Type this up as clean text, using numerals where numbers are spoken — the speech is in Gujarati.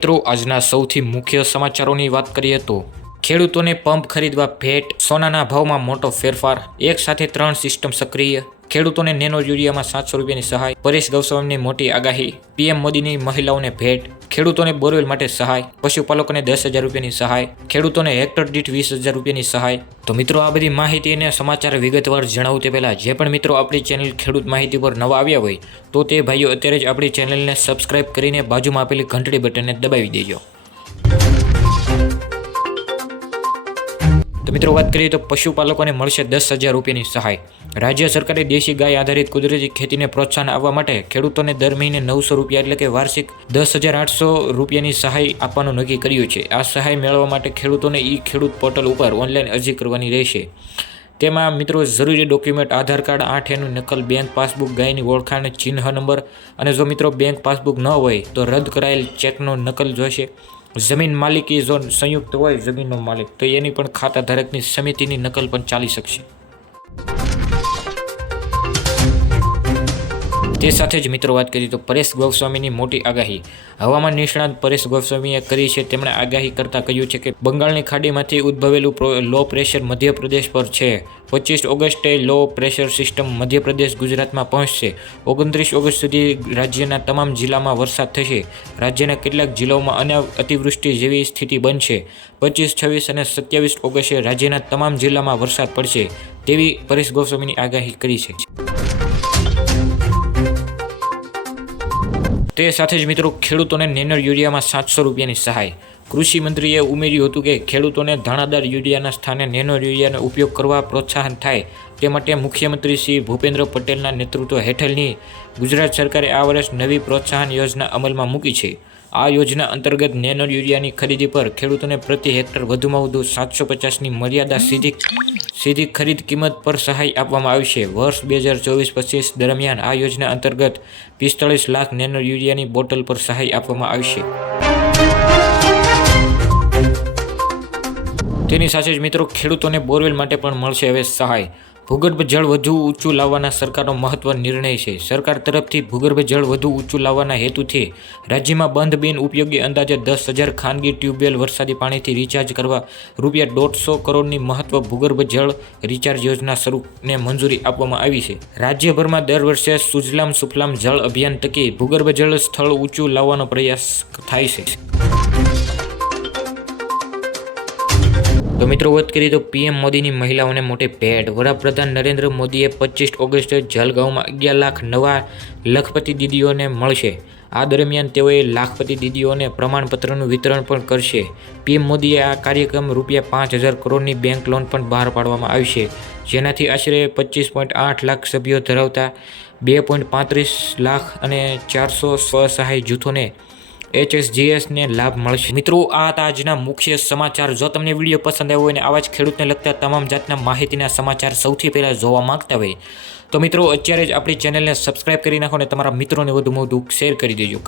મિત્રો આજના સૌથી મુખ્ય સમાચારોની વાત કરીએ તો ખેડૂતોને પંપ ખરીદવા ભેટ, સોનાના ભાવમાં મોટો ફેરફાર, એક સાથે 3 સિસ્ટમ સક્રિય, ખેડૂતોને નેનો યુરિયામાં 700 રૂપિયાની સહાય, પરેશ ગોસ્વામીની મોટી આગાહી, પીએમ મોદીની મહિલાઓને ભેટ, ખેડૂતોને બોરવેલ માટે સહાય, પશુપાલકોને 10,000 રૂપિયાની સહાય, ખેડૂતોને હેક્ટર દીઠ 20,000 રૂપિયાની સહાય। તો મિત્રો આ બધી માહિતી અને સમાચાર વિગતવાર જણાવું તે પહેલાં જે પણ મિત્રો આપણી ચેનલ ખેડૂત માહિતી પર નવા આવ્યા હોય તો તે ભાઈઓ અત્યારે જ આપણી ચેનલને સબસ્ક્રાઇબ કરીને બાજુમાં આપેલી ઘંટડી બટનને દબાવી દેજો। તો મિત્રો વાત કરીએ તો પશુપાલકોને મળશે 10,000 રૂપિયાની સહાય। રાજ્ય સરકારે દેશી ગાય આધારિત કુદરતી ખેતીને પ્રોત્સાહન આપવા માટે ખેડૂતોને દર મહિને 900 રૂપિયા એટલે કે વાર્ષિક 10,800 રૂપિયાની સહાય આપવાનું નક્કી કર્યું છે। આ સહાય મેળવવા માટે ખેડૂતોને ખેડૂત પોર્ટલ ઉપર ઓનલાઈન અરજી કરવાની રહેશે। તેમાં મિત્રો જરૂરી ડોક્યુમેન્ટ આધાર કાર્ડ 8Aનું નકલ, બેંક પાસબુક, ગાયની ઓળખાણ ચિહ્ન નંબર અને જો મિત્રો બેંક પાસબુક ન હોય તો રદ કરાયેલ ચેકનો નકલ જોઈશે। જમીન માલિકી જો સંયુક્ત હોય જમીનનો માલિક તો એની પણ ખાતા ધારકની સમિતિની નકલ પણ ચાલી શકશે। તે સાથે જ મિત્રો વાત કરીએ તો પરેશ ગોસ્વામીની મોટી આગાહી। હવામાન નિષ્ણાત પરેશ ગોસ્વામીએ કરી છે। તેમણે આગાહી કરતાં કહ્યું છે કે બંગાળની ખાડીમાંથી ઉદ્ભવેલું લો પ્રેશર મધ્યપ્રદેશ પર છે। 25 ઓગસ્ટે લો પ્રેશર સિસ્ટમ મધ્યપ્રદેશ ગુજરાતમાં પહોંચશે। 29 ઓગસ્ટ સુધી રાજ્યના તમામ જિલ્લામાં વરસાદ થશે। રાજ્યના કેટલાક જિલ્લાઓમાં અતિવૃષ્ટિ જેવી સ્થિતિ બનશે। 25, 26 અને 27 ઓગસ્ટે રાજ્યના તમામ જિલ્લામાં વરસાદ પડશે તેવી પરેશ ગોસ્વામીની આગાહી કરી છે। તે સાથે જ મિત્રો ખેડૂતોને નેનો યુરિયામાં 700 રૂપિયાની સહાય। કૃષિ મંત્રીએ ઉમેર્યું હતું કે ખેડૂતોને દાણાદાર યુરિયાના સ્થાને નેનો યુરિયાનો ઉપયોગ કરવા પ્રોત્સાહન થાય તે માટે મુખ્યમંત્રી શ્રી ભૂપેન્દ્ર પટેલના નેતૃત્વ હેઠળની ગુજરાત સરકારે આ વર્ષ નવી પ્રોત્સાહન યોજના અમલમાં મૂકી છે। આ યોજના અંતર્ગત નેનો યુરિયાની ખરીદી પર ખેડૂતોને પ્રતિ હેક્ટર વધુમાં વધુ 750ની મર્યાદા સીધી ખરીદ કિંમત પર સહાય આપવામાં આવશે। વર્ષ 2024-25 દરમિયાન આ યોજના અંતર્ગત 45 લાખ નેનો યુરિયાની બોટલ પર સહાય આપવામાં આવશે। તેની સાથે જ મિત્રો ખેડૂતોને બોરવેલ માટે પણ મળશે હવે સહાય। ભૂગર્ભ જળ વધુ ઊંચું લાવવાના સરકારનો મહત્વનો નિર્ણય છે। સરકાર તરફથી ભૂગર્ભ જળ વધુ ઊંચું લાવવાના હેતુથી રાજ્યમાં બંધ બિન ઉપયોગી અંદાજે 10,000 ખાનગી ટ્યુબવેલ વરસાદી પાણીથી રિચાર્જ કરવા ₹150 કરોડની મહત્વ ભૂગર્ભ જળ રિચાર્જ યોજના શરૂને મંજૂરી આપવામાં આવી છે। રાજ્યભરમાં દર વર્ષે સુજલામ સુફલામ જળ અભિયાન થકી ભૂગર્ભ જળ સ્થળ ઊંચું લાવવાનો પ્રયાસ થાય છે। તો મિત્રો વાત કરીએ તો પીએમ મોદીની મહિલાઓને મોટી ભેટ। વડાપ્રધાન નરેન્દ્ર મોદીએ 25 ઓગસ્ટે જલગાંવમાં 11 લાખ નવા લખપતિ દીદીઓને મળશે। આ દરમિયાન તેઓએ લાખપતિ દીદીઓને પ્રમાણપત્રનું વિતરણ પણ કરશે। પીએમ મોદીએ આ કાર્યક્રમ ₹5,000 કરોડની બેંક લોન પણ બહાર પાડવામાં આવશે, જેનાથી આશરે 25.8 લાખ સભ્યો ધરાવતા 2.35 લાખ અને 400 સ્વસહાય જૂથોને HSGSને લાભ મળશે। મિત્રો આ હતા આજના મુખ્ય સમાચાર। જો તમને વિડીયો પસંદ આવ્યો હોય અને આવા જ ખેડૂતને લગતા તમામ જાતના માહિતીના સમાચાર સૌથી પહેલાં જોવા માંગતા હોય તો મિત્રો અત્યારે જ આપણી ચેનલને સબસ્ક્રાઇબ કરી નાખો અને તમારા મિત્રોને વધુમાં વધુ શેર કરી દેજો।